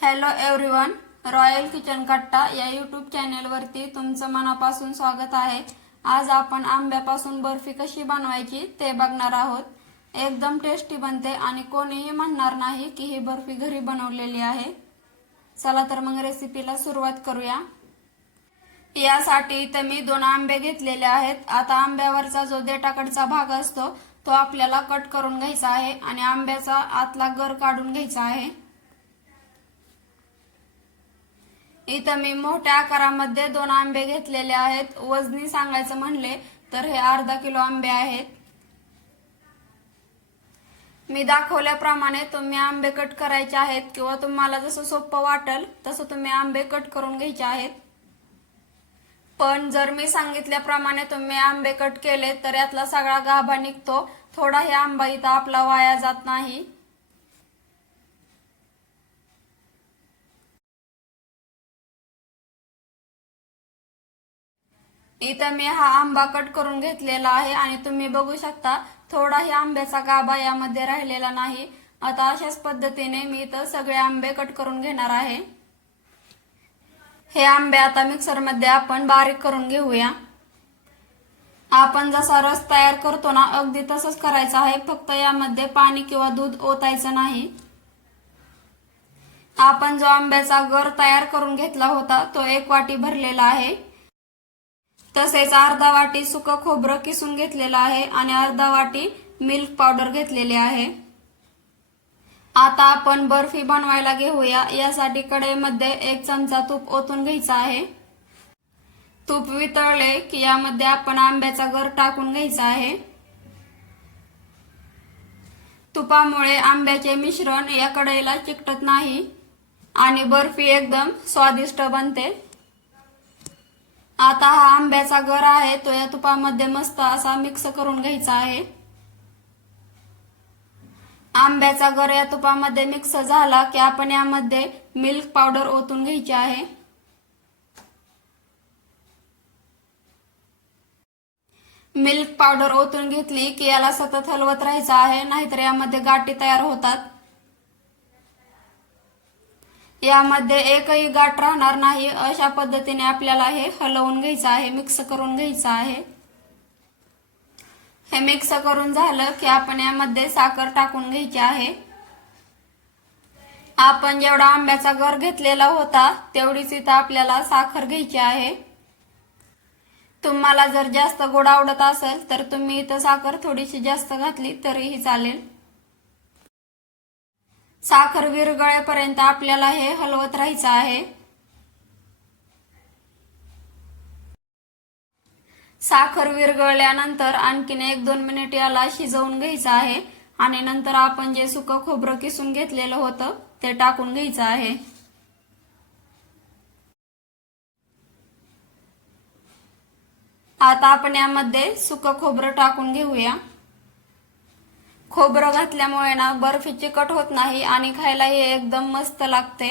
Hello everyone royal kitchen कट्टा या YouTube चॅनेलवरती तुमचं मनापासून स्वागत आहे. आज आपण आंब्यापासून बर्फी कशी बनवायची ते बघणार आहोत. एकदम टेस्टी बनते आणि कोणीही म्हणणार नाही की ही बर्फी घरी बनवलेली आहे. चला तर मग रेसिपीला सुरुवात करूया. यासाठी इथं मी दोन आंबे घेतलेले आहेत. आता आंब्यावरचा जो देटाकडचा भाग असतो तो आपल्याला कट करून घ्यायचा आहे आणि आंब्याचा आतला गर काढून घ्यायचा आहे. इथं मी मोठ्या आकारामध्ये दोन आंबे घेतलेले आहेत. वजनी सांगायचं म्हणले तर हे अर्धा किलो आंबे आहेत. मी दाखवल्याप्रमाणे तुम्ही आंबे कट करायचे आहेत किंवा तुम्हाला जसं सोपं वाटेल तसं तुम्ही आंबे कट करून घ्यायचे आहेत. पण जर मी सांगितल्याप्रमाणे तुम्ही आंबे कट केले तर यातला सगळा गाभा निघतो. थोडाही आंबा इथं आपला वाया जात नाही. इथं मी हा आंबा कट करून घेतलेला आहे आणि तुम्ही बघू शकता थोडाही आंब्याचा गाभा यामध्ये राहिलेला नाही. आता अशाच पद्धतीने मी इथं सगळे आंबे कट करून घेणार आहे. हे आंबे आता मिक्सरमध्ये आपण बारीक करून घेऊया. आपण जसा रस तयार करतो ना अगदी तसंच करायचं आहे. फक्त यामध्ये पाणी किंवा दूध ओतायचं नाही. आपण जो आंब्याचा गर तयार करून घेतला होता तो एक वाटी भरलेला आहे. तसेच अर्धा वाटी सुकं खोबरं किसून घेतलेलं आहे आणि अर्धा वाटी मिल्क पावडर घेतलेली आहे. आता आपण बर्फी बनवायला घेऊया. यासाठी कढईमध्ये एक चमचा तूप ओतून घ्यायचा आहे. तूप वितळले की यामध्ये आपण आंब्याचा गर टाकून घ्यायचा आहे. तुपामुळे आंब्याचे मिश्रण या कढईला चिकटत नाही आणि बर्फी एकदम स्वादिष्ट बनते. आता हा आंब्याचा गर आहे तो या तुपामध्ये मस्त असा मिक्स करून घ्यायचा आहे. आंब्याचा गर या तुपामध्ये मिक्स झाला की आपण यामध्ये मिल्क पावडर ओतून घ्यायची आहे. मिल्क पावडर ओतून घेतली की याला सतत हलवत राहायचं आहे नाहीतर यामध्ये गाठी तयार होतात. यामध्ये एकही गाठ राहणार नाही. अशा पद्धतीने आपल्याला हे हलवून घ्यायचं आहे मिक्स करून घ्यायचं आहे. हे मिक्स करून झालं की आपण यामध्ये साखर टाकून घ्यायची आहे. आपण जेवढा आंब्याचा गर घेतलेला होता तेवढीच इथं आपल्याला साखर घ्यायची आहे. तुम्हाला जर जास्त गोड आवडत असेल तर तुम्ही इथं साखर थोडीशी जास्त घातली तरीही चालेल. साखर विरगळेपर्यंत आपल्याला हे हलवत राहायचं आहे. साखर विरगळल्यानंतर आणखीन एक दोन मिनिट याला शिजवून घ्यायचं आहे आणि नंतर आपण जे सुकं खोबरं किसून घेतलेलं होतं ते टाकून घ्यायचं आहे. आता आपण यामध्ये सुकं खोबरं टाकून घेऊया. खोबरं घातल्यामुळे ना बर्फी चिकट होत नाही आणि खायलाही एकदम मस्त लागते.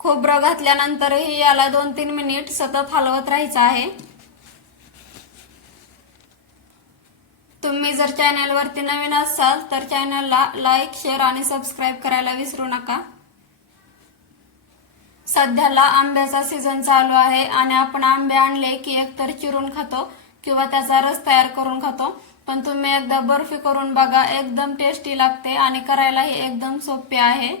खोबरं घातल्यानंतरही याला दोन तीन मिनिट सतत हलवत राहायचं आहे. तुम्ही जर चॅनलवरती नवीन असाल तर चॅनलला लाईक शेअर आणि सबस्क्राईब करायला विसरू नका. सध्याला आंब्याचा सीझन चालू आहे आणि आपण आंबे आणले की एकतर चिरून खातो किंवा त्याचा रस तयार करून खातो. पण तुम्ही एकदा बर्फी करून बघा एकदम टेस्टी लागते आणि करायलाही एकदम सोपे आहे.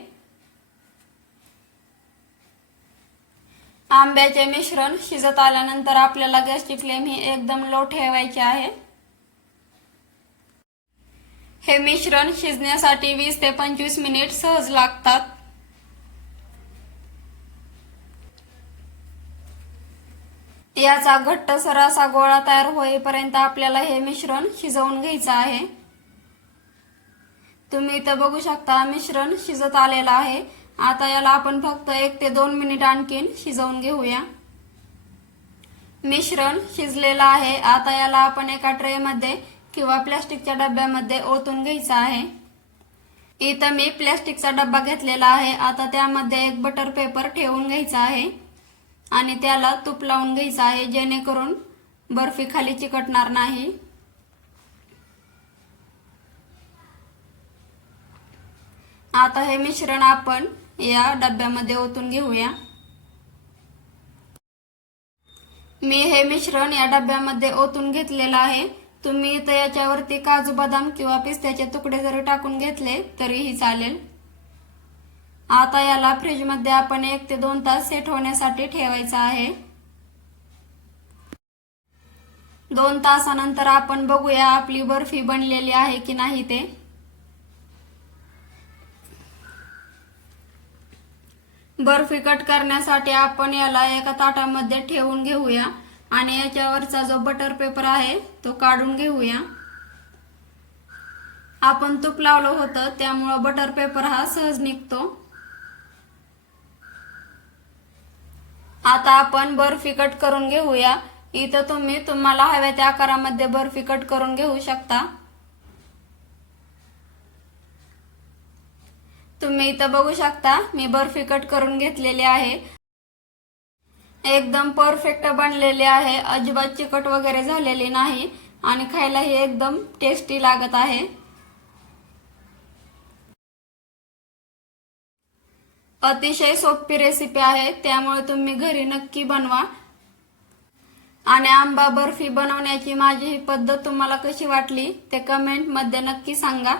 आंब्याचे मिश्रण शिजत आल्यानंतर आपल्याला गॅसची फ्लेम ही एकदम लो ठेवायची आहे. हे मिश्रण शिजण्यासाठी वीस ते पंचवीस मिनिट सहज लागतात. याचा घट्टसर असा गोळा तयार होईपर्यंत आपल्याला हे मिश्रण शिजवून घ्यायचं आहे. तुम्ही इथं बघू शकता मिश्रण शिजत आलेलं आहे. आता याला आपण फक्त एक ते दोन मिनिट आणखीन शिजवून घेऊया. मिश्रण शिजलेलं आहे. आता याला आपण एका ट्रेमध्ये किंवा प्लॅस्टिकच्या डब्यामध्ये ओतून घ्यायचं आहे. इथं मी प्लॅस्टिकचा डब्बा घेतलेला आहे. आता त्यामध्ये एक बटर पेपर ठेवून घ्यायचा आहे. आणि त्याला तूप लावून घ्यायचं आहे जेणेकरून बर्फी खाली चिकटणार नाही. आता हे मिश्रण आपण या डब्यामध्ये ओतून घेऊया. मी हे मिश्रण या डब्यामध्ये ओतून घेतलेलं आहे. तुम्ही इथं याच्यावरती काजू बदाम किंवा पिस्त्याचे तुकडे जरी टाकून घेतले तरीही चालेल. आता याला फ्रीजमध्ये आपण एक ते दोन तास सेट होण्यासाठी ठेवायचा आहे. दोन तासानंतर आपण बघूया आपली बर्फी बनलेली आहे की नाही ते. बर्फी कट करण्यासाठी आपण याला एका ताटामध्ये ठेवून घेऊया आणि याच्यावरचा जो बटर पेपर आहे तो काढून घेऊया. आपण तूप लावलं होतं त्यामुळं बटर पेपर हा सहज निघतो. आता आपण बर्फी कट करून घेऊया. इथं तुम्ही तुम्हाला हव्या त्या आकारामध्ये बर्फी कट करून घेऊ शकता. तुम्ही इथं बघू शकता मी बर्फी कट करून घेतलेली आहे. एकदम परफेक्ट बनलेली आहे. अजिबात चिकट वगैरे झालेली नाही. आणि खायलाही एकदम टेस्टी लागत आहे. अतिशय सोपी रेसिपी आहे. त्यामुळे तुम्ही घरी नक्की बनवा. आणि आंबा बर्फी बनवण्याची माझी ही पद्धत तुम्हाला कशी वाटली ते कमेंटमध्ये नक्की सांगा.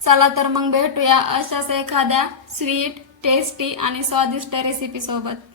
चला तर मग भेटूया अशाच एखाद्या स्वीट टेस्टी आणि स्वादिष्ट रेसिपी सोबत.